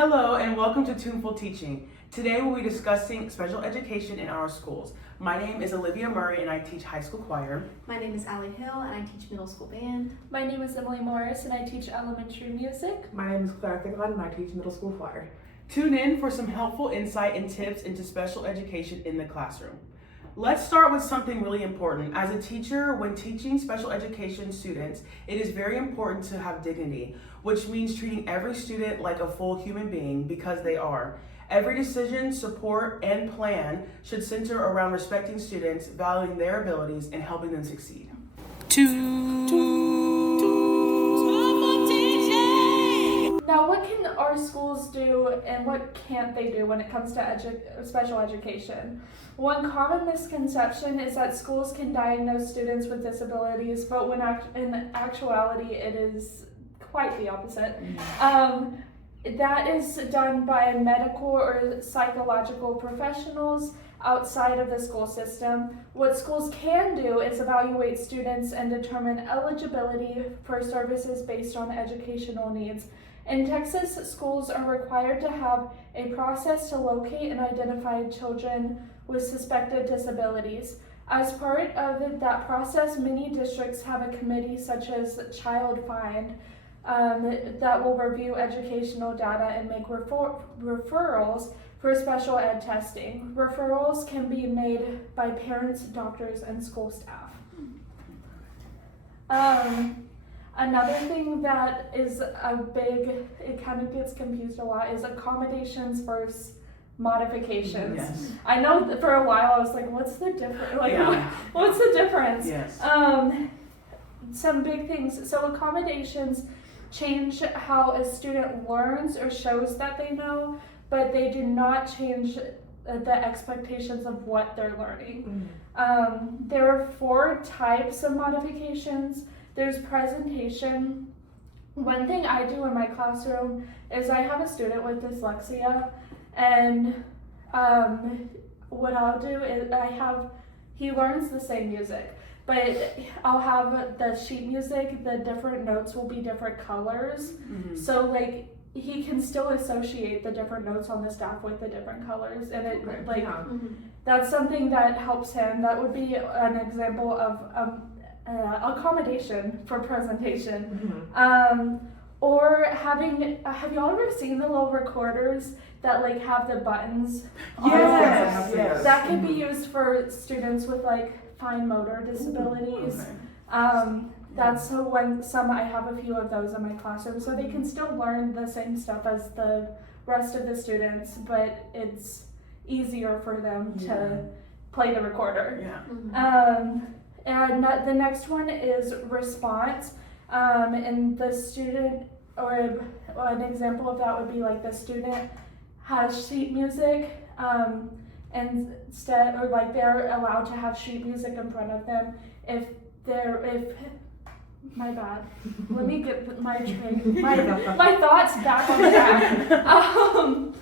Hello and welcome to Tuneful Teaching. Today we'll be discussing special education in our schools. My name is Olivia Murray and I teach high school choir. My name is Allie Hill and I teach middle school band. My name is Emily Morris and I teach elementary music. My name is Claire Thicklin and I teach middle school choir. Tune in for some helpful insight and tips into special education in the classroom. Let's start with something really important. As a teacher, when teaching special education students, it is very important to have dignity, which means treating every student like a full human being because they are. Every decision, support, and plan should center around respecting students, valuing their abilities, and helping them succeed. Now, what can our schools do and what can't they do when it comes to special education? One common misconception is that schools can diagnose students with disabilities, but when in actuality it is quite the opposite. That is done by medical or psychological professionals outside of the school system. What schools can do is evaluate students and determine eligibility for services based on educational needs. In Texas, schools are required to have a process to locate and identify children with suspected disabilities. As part of that process, many districts have a committee such as Child Find that will review educational data and make referrals for special ed testing. Referrals can be made by parents, doctors, and school staff. Another thing that is it kind of gets confused a lot, is accommodations versus modifications. Yes. I know that for a while I was like, what's the difference? What's the difference? Yes. Some big things. So accommodations change how a student learns or shows that they know, but they do not change the expectations of what they're learning. There are 4 types of modifications. There's presentation. One thing I do in my classroom is I have a student with dyslexia, and what I'll do is he learns the same music, but I'll have the sheet music, the different notes will be different colors. So like he can still associate the different notes on the staff with the different colors, and it that's something that helps him. That would be an example of accommodation for presentation. Or have y'all ever seen the little recorders that like have the buttons? Yes. That can be used for students with like fine motor disabilities. That's when I have a few of those in my classroom, so they can still learn the same stuff as the rest of the students, but it's easier for them to play the recorder. And the next one is response, and the student, or an example of that would be like the student has sheet music, and they're allowed to have sheet music in front of them. My bad. Let me get my thoughts back on track.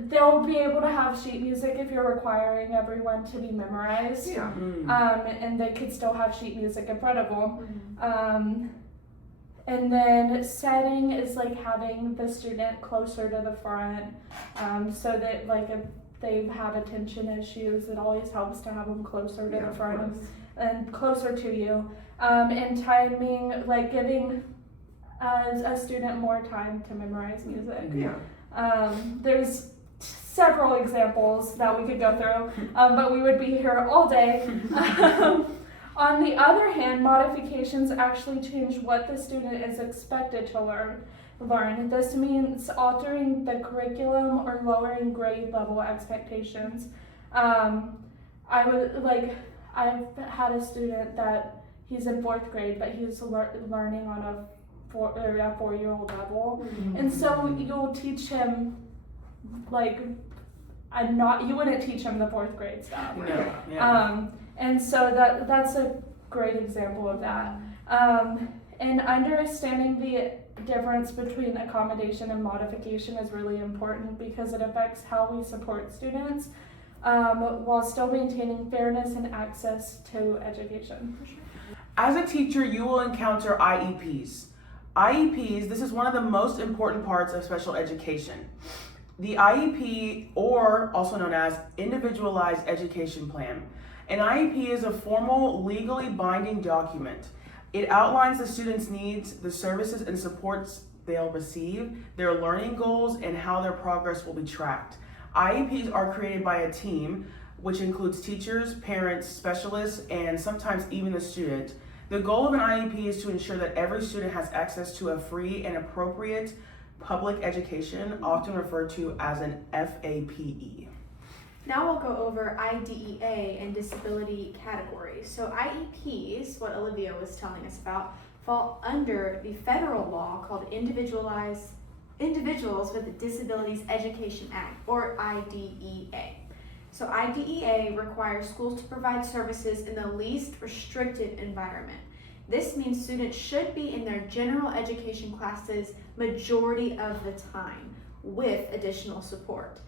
They'll be able to have sheet music if you're requiring everyone to be memorized. And they could still have sheet music in front of them. And then setting is like having the student closer to the front, so that like if they have attention issues, it always helps to have them closer to the front and closer to you. And timing, like giving a student more time to memorize music. There's several examples that we could go through, but we would be here all day. On the other hand, modifications actually change what the student is expected to learn. This means altering the curriculum or lowering grade level expectations. I've had a student that he's in 4th grade, but he's learning on a 4-year-old level, and so you'll teach him you wouldn't teach him the 4th grade stuff. And so that's a great example of that. And understanding the difference between accommodation and modification is really important because it affects how we support students while still maintaining fairness and access to education. As a teacher, you will encounter IEPs. IEPs, this is one of the most important parts of special education. The IEP, or also known as Individualized Education Plan. An IEP is a formal, legally binding document. It outlines the student's needs, the services and supports they'll receive, their learning goals, and how their progress will be tracked. IEPs are created by a team, which includes teachers, parents, specialists, and sometimes even the student. The goal of an IEP is to ensure that every student has access to a free and appropriate public education, often referred to as an FAPE. Now we'll go over IDEA and disability categories. So IEPs, what Olivia was telling us about, fall under the federal law called Individuals with Disabilities Education Act, or IDEA. So IDEA requires schools to provide services in the least restricted environment. This means students should be in their general education classes majority of the time with additional support.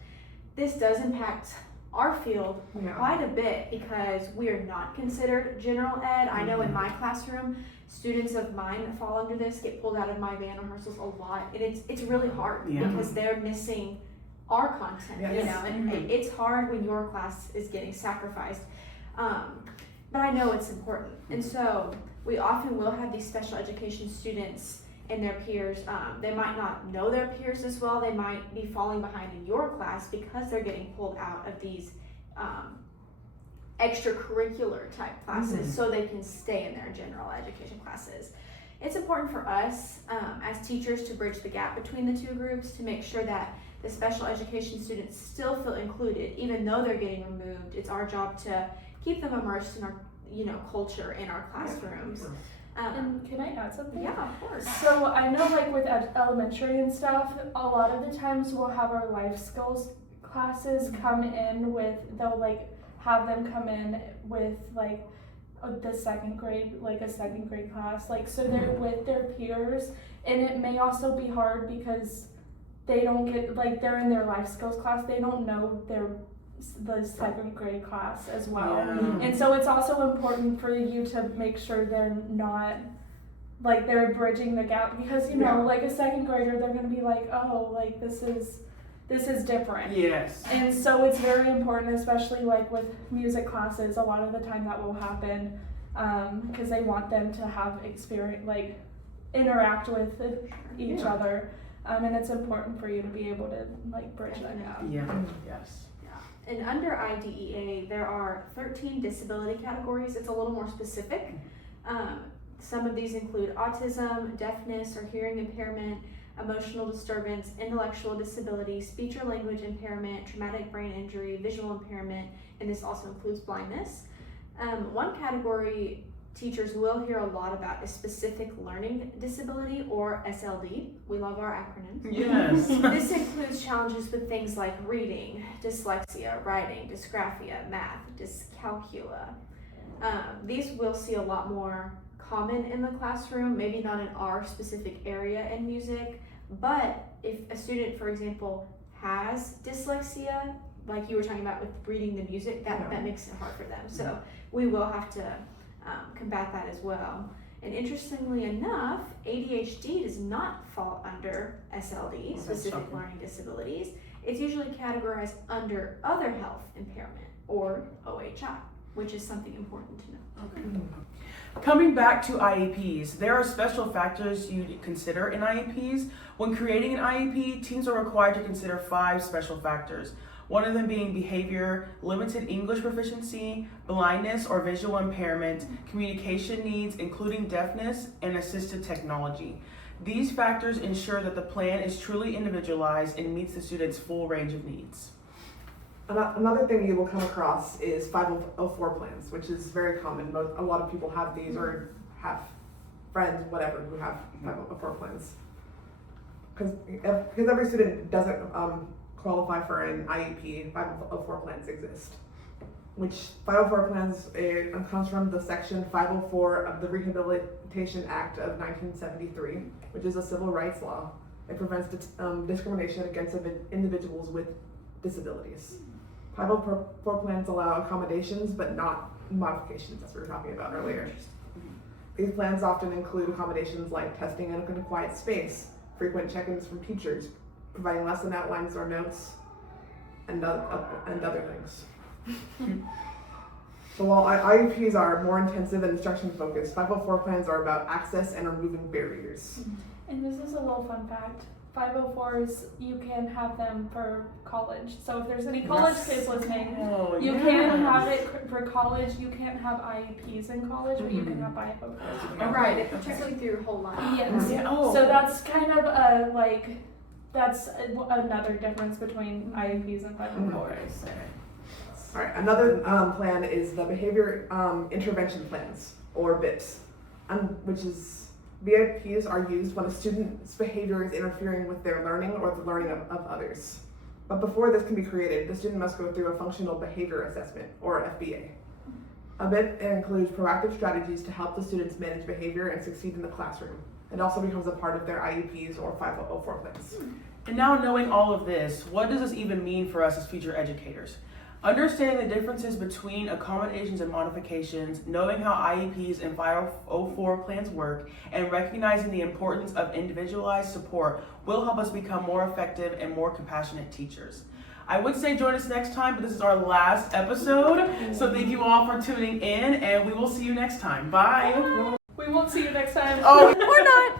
This does impact our field quite a bit because we are not considered general ed. I know in my classroom, students of mine that fall under this get pulled out of my band rehearsals a lot, and it's really hard because they're missing our content, you know, and it's hard when your class is getting sacrificed. But I know it's important, and so we often will have these special education students and their peers. They might not know their peers as well. They might be falling behind in your class because they're getting pulled out of these extracurricular type classes so they can stay in their general education classes. It's important for us as teachers to bridge the gap between the two groups to make sure that the special education students still feel included even though they're getting removed. It's our job to keep them immersed in our culture in our classrooms. And can I add something? Yeah, of course. So I know like with elementary and stuff, a lot of the times we'll have our life skills classes come in with, they'll like have them come in with like the second grade, like a second grade class. Like so they're with their peers, and it may also be hard because they don't get, like they're in their life skills class, they don't know the second grade class as well. And so it's also important for you to make sure they're not, like they're bridging the gap because like a second grader, they're gonna be like, oh, like this is different. Yes. And so it's very important, especially like with music classes, a lot of the time that will happen because they want them to have experience, like interact with each other. And it's important for you to be able to like bridge that gap. Yes. And under IDEA, there are 13 disability categories. It's a little more specific. Some of these include autism, deafness or hearing impairment, emotional disturbance, intellectual disability, speech or language impairment, traumatic brain injury, visual impairment, and this also includes blindness. One category teachers will hear a lot about is specific learning disability, or SLD. We love our acronyms. Yes. This includes challenges with things like reading, dyslexia, writing, dysgraphia, math, dyscalculia. These we'll see a lot more common in the classroom, maybe not in our specific area in music, but if a student, for example, has dyslexia, like you were talking about with reading the music, that makes it hard for them. So we will have to combat that as well. And interestingly enough, ADHD does not fall under SLD, specific learning disabilities. It's usually categorized under other health impairment, or OHI, which is something important to know. Okay. Coming back to IEPs, there are special factors you consider in IEPs. When creating an IEP, teams are required to consider 5 special factors. One of them being behavior, limited English proficiency, blindness or visual impairment, communication needs, including deafness, and assistive technology. These factors ensure that the plan is truly individualized and meets the student's full range of needs. Another thing you will come across is 504 plans, which is very common. A lot of people have these or have friends, whatever, who have 504 plans. Because every student doesn't qualify for an IEP, 504 plans exist. Which 504 plans, it comes from the section 504 of the Rehabilitation Act of 1973, which is a civil rights law. It prevents discrimination against individuals with disabilities. 504 plans allow accommodations, but not modifications, as we were talking about earlier. These plans often include accommodations like testing in a quiet space, frequent check-ins from teachers, providing lesson outlines or notes, and other things. So while IEPs are more intensive and instruction focused, 504 plans are about access and removing barriers. And this is a little fun fact. 504s, you can have them for college. So if there's any college kids listening, you can have it for college. You can't have IEPs in college, but you can have 504s. Right, it protects you through your whole life. Yes. Yeah. Oh. So that's kind of that's another difference between IEPs and 504s. All right, another plan is the behavior intervention plans, or BIPs, which is BIPs are used when a student's behavior is interfering with their learning or the learning of others. But before this can be created, the student must go through a functional behavior assessment, or FBA. A BIP includes proactive strategies to help the students manage behavior and succeed in the classroom. It also becomes a part of their IEPs or 504 plans. And now, knowing all of this, what does this even mean for us as future educators? Understanding the differences between accommodations and modifications, knowing how IEPs and 504 plans work, and recognizing the importance of individualized support will help us become more effective and more compassionate teachers. I would say join us next time, but this is our last episode. So thank you all for tuning in, and we will see you next time. Bye. We won't see you next time. Oh. Or not.